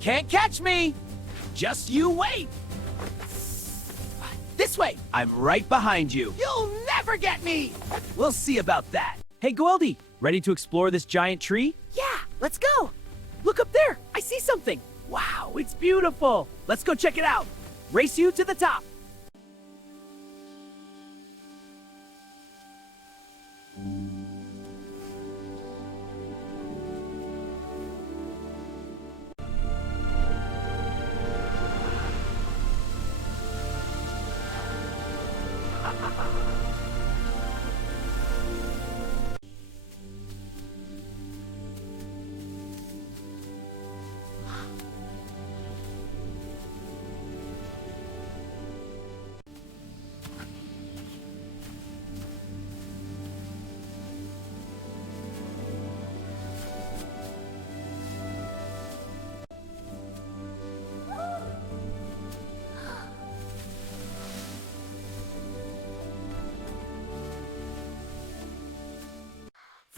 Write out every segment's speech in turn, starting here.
Can't catch me! Just you wait! This way! I'm right behind you! You'll never get me! We'll see about that! Hey, Goeldi! Ready to explore this giant tree? Yeah, let's go! Look up there! I see something! Wow, it's beautiful! Let's go check it out! Race you to the top!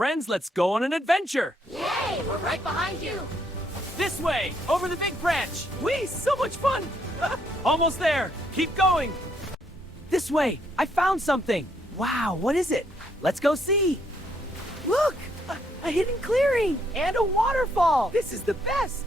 Friends, let's go on an adventure! Yay! We're right behind you! This way, over the big branch! Whee, so much fun! Almost there! Keep going! This way, I found something! Wow, what is it? Let's go see! Look! A hidden clearing! And a waterfall! This is the best!